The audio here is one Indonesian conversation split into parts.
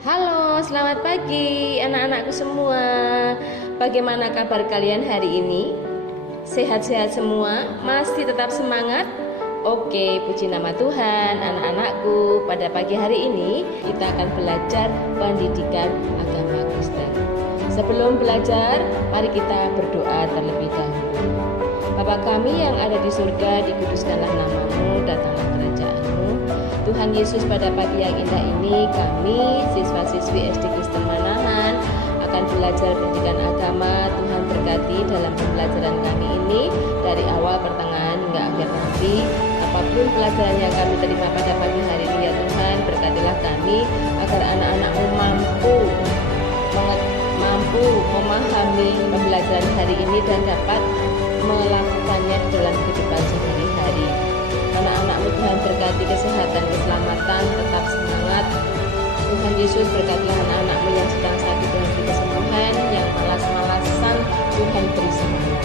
Halo, selamat pagi anak-anakku semua. Bagaimana kabar kalian hari ini? Sehat-sehat semua? Masih tetap semangat? Oke, puji nama Tuhan. Anak-anakku, pada pagi hari ini kita akan belajar pendidikan agama Kristen. Sebelum belajar, mari kita berdoa terlebih dahulu. Bapa kami yang ada di surga, dikuduskanlah nama-Mu, datanglah kerajaan-Mu. Tuhan Yesus, pada pagi yang indah ini kami siswa-siswi SD Kristen Manahan akan belajar pendidikan agama. Tuhan berkati dalam pembelajaran kami ini dari awal, pertengahan hingga akhir nanti. Apapun pelajaran yang kami terima pada pagi hari ini ya Tuhan, berkatilah kami agar anak-anak-Mu mampu memahami pembelajaran hari ini dan dapat melakukannya di dalam kehidupan sehari-hari. Anak-anak-Mu Tuhan berkati kesehatan, keselamatan, tetap semangat. Tuhan Yesus berkatilah anak-anak-Mu yang sedang sakit dengan kesembuhan, yang malas-malasan, Tuhan beri semangat.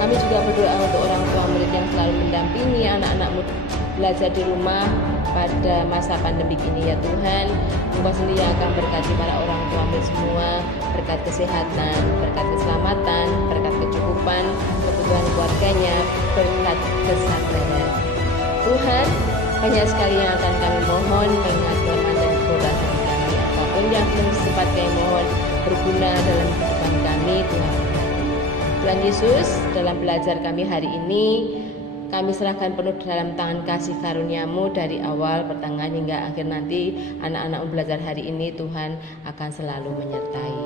Kami juga berdoa untuk orang tua murid yang selalu mendampingi anak-anak-Mu belajar di rumah pada masa pandemi ini ya Tuhan. Engkau sendiri yang akan berkati para orang tua murid semua, berkat kesehatan, berkat keselamatan, berkat kecukupan kebutuhan keluarganya, berkat kesabaran. Tuhan, banyak sekali yang akan kami mohon, mengingat kelemahan dan kekurangan kami. Apapun yang sempat kami mohon berguna dalam kehidupan kami, Tuhan Yesus, dalam belajar kami hari ini, kami serahkan penuh dalam tangan kasih karunia-Mu dari awal, pertengahan hingga akhir nanti. Anak-anak belajar hari ini, Tuhan akan selalu menyertai.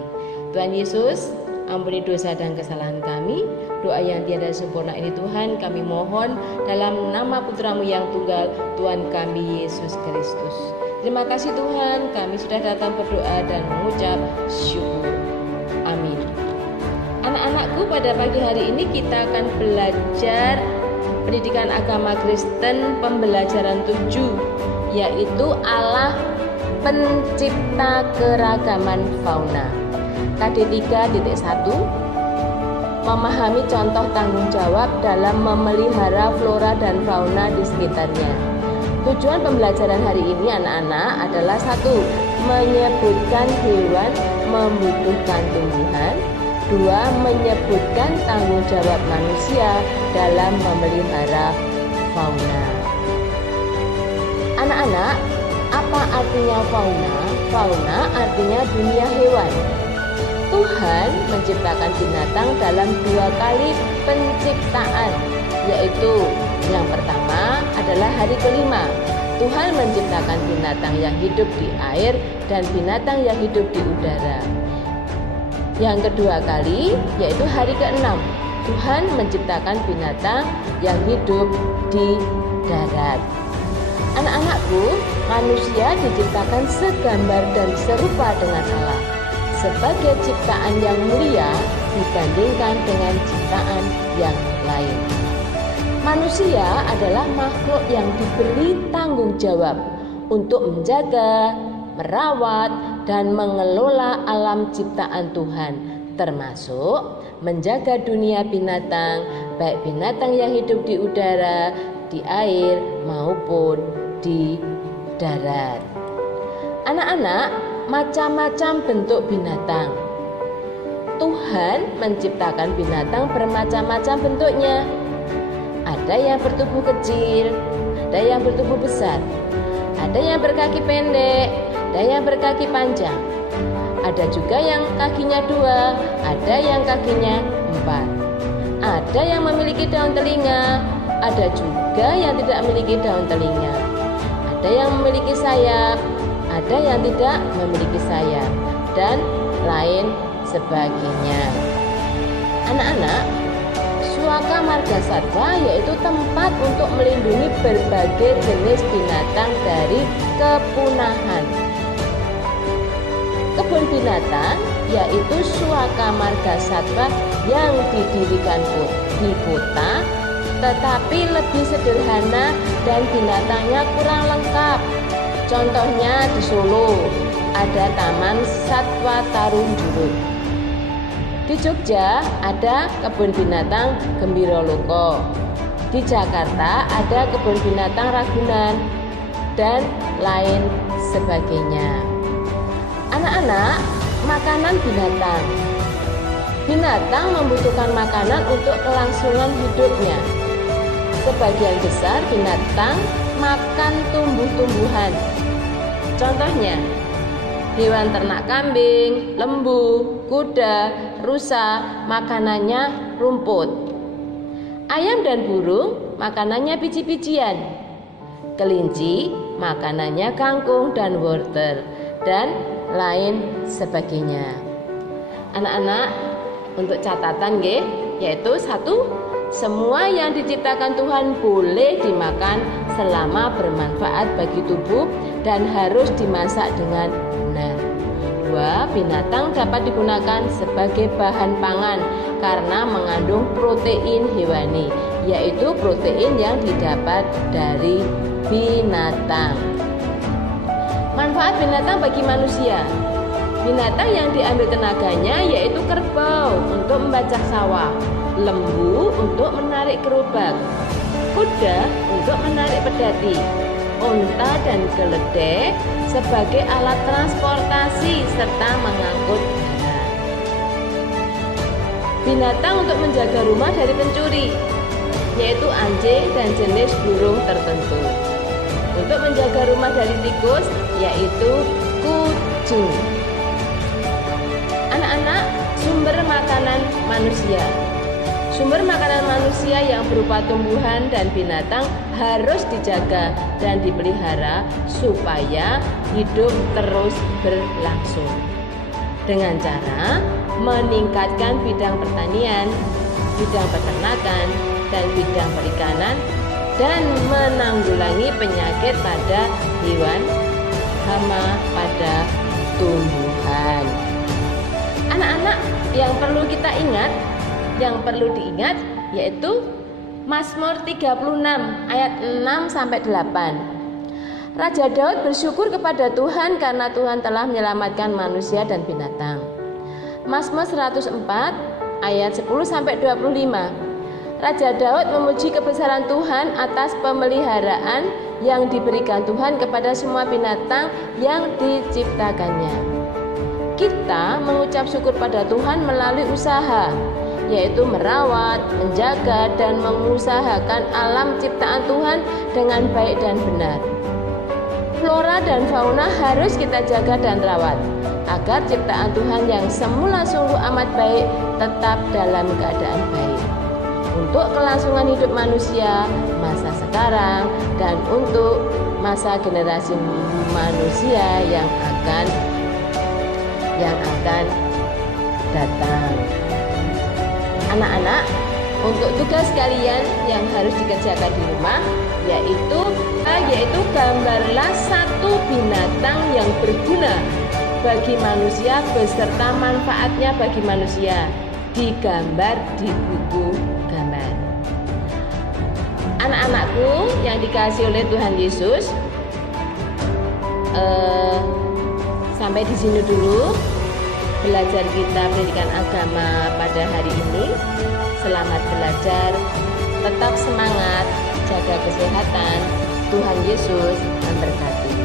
Tuhan Yesus, ampuni dosa dan kesalahan kami. Doa yang tiada sempurna ini Tuhan kami mohon dalam nama Putra-Mu yang tunggal, Tuhan kami Yesus Kristus. Terima kasih Tuhan, kami sudah datang berdoa dan mengucap syukur. Amin. Anak-anakku, pada pagi hari ini kita akan belajar pendidikan agama Kristen pembelajaran 7, yaitu Allah pencipta keragaman fauna. KD 3.1, memahami contoh tanggung jawab dalam memelihara flora dan fauna di sekitarnya. Tujuan pembelajaran hari ini anak-anak adalah 1. Menyebutkan hewan membutuhkan tumbuhan. 2. Menyebutkan tanggung jawab manusia dalam memelihara fauna. Anak-anak, apa artinya fauna? Fauna artinya dunia hewan. Tuhan menciptakan binatang dalam 2 kali penciptaan, yaitu yang pertama adalah hari kelima. Tuhan menciptakan binatang yang hidup di air dan binatang yang hidup di udara. Yang kedua kali yaitu hari ke-6. Tuhan menciptakan binatang yang hidup di darat. Anak-anakku, manusia diciptakan segambar dan serupa dengan Allah, sebagai ciptaan yang mulia dibandingkan dengan ciptaan yang lain. Manusia adalah makhluk yang diberi tanggung jawab untuk menjaga, merawat, dan mengelola alam ciptaan Tuhan, termasuk menjaga dunia binatang, baik binatang yang hidup di udara, di air, maupun di darat. Anak-anak, macam-macam bentuk binatang. Tuhan menciptakan binatang bermacam-macam bentuknya. Ada yang bertubuh kecil, ada yang bertubuh besar, ada yang berkaki pendek, ada yang berkaki panjang. Ada juga yang kakinya 2, ada yang kakinya 4. Ada yang memiliki daun telinga, ada juga yang tidak memiliki daun telinga. Ada yang memiliki sayap, ada yang tidak memiliki sayap, dan lain sebagainya. Anak-anak, Suaka Marga Satwa yaitu tempat untuk melindungi berbagai jenis binatang dari kepunahan. Kebun binatang yaitu Suaka Marga Satwa yang didirikan di kota, tetapi lebih sederhana dan binatangnya kurang lengkap. Contohnya di Solo ada Taman Satwa Tarunjuruk. Di Jogja ada kebun binatang Gembiraloka. Di Jakarta ada kebun binatang Ragunan dan lain sebagainya. Anak-anak, makanan binatang. Binatang membutuhkan makanan untuk kelangsungan hidupnya. Sebagian besar binatang makan tumbuh-tumbuhan. Contohnya, hewan ternak kambing, lembu, kuda, rusa, makanannya rumput. Ayam dan burung, makanannya biji-bijian. Kelinci, makanannya kangkung dan wortel, dan lain sebagainya. Anak-anak, untuk catatan yaitu 1, semua yang diciptakan Tuhan boleh dimakan selama bermanfaat bagi tubuh dan harus dimasak dengan benar. 2, binatang dapat digunakan sebagai bahan pangan karena mengandung protein hewani, yaitu protein yang didapat dari binatang. Manfaat binatang bagi manusia. Binatang yang diambil tenaganya yaitu kerbau untuk membajak sawah, lembu untuk menarik gerobak, kuda untuk menarik pedati, unta dan keledai sebagai alat transportasi serta mengangkut barang. Binatang untuk menjaga rumah dari pencuri, yaitu anjing dan jenis burung tertentu. Untuk menjaga rumah dari tikus, yaitu kucing. Anak-anak, sumber makanan manusia. Sumber makanan manusia yang berupa tumbuhan dan binatang harus dijaga dan dipelihara supaya hidup terus berlangsung. Dengan cara meningkatkan bidang pertanian, bidang peternakan, dan bidang perikanan, dan menanggulangi penyakit pada hewan, hama pada tumbuhan. Anak-anak, yang perlu kita ingat, yang perlu diingat yaitu Mazmur 36 ayat 6-8. Raja Daud bersyukur kepada Tuhan karena Tuhan telah menyelamatkan manusia dan binatang. Mazmur 104 ayat 10-25. Raja Daud memuji kebesaran Tuhan atas pemeliharaan yang diberikan Tuhan kepada semua binatang yang diciptakannya. Kita mengucap syukur pada Tuhan melalui usaha, yaitu merawat, menjaga, dan mengusahakan alam ciptaan Tuhan dengan baik dan benar. Flora dan fauna harus kita jaga dan rawat, agar ciptaan Tuhan yang semula sungguh amat baik tetap dalam keadaan baik. Untuk kelangsungan hidup manusia, masa sekarang, dan untuk masa generasi manusia yang akan datang. Anak-anak, untuk tugas kalian yang harus dikerjakan di rumah yaitu gambarlah satu binatang yang berguna bagi manusia beserta manfaatnya bagi manusia, digambar di buku gambar. Anak-anakku yang dikasihi oleh Tuhan Yesus, sampai di sini dulu belajar kita pendidikan agama pada hari ini. Selamat belajar, tetap semangat, jaga kesehatan. Tuhan Yesus memberkati.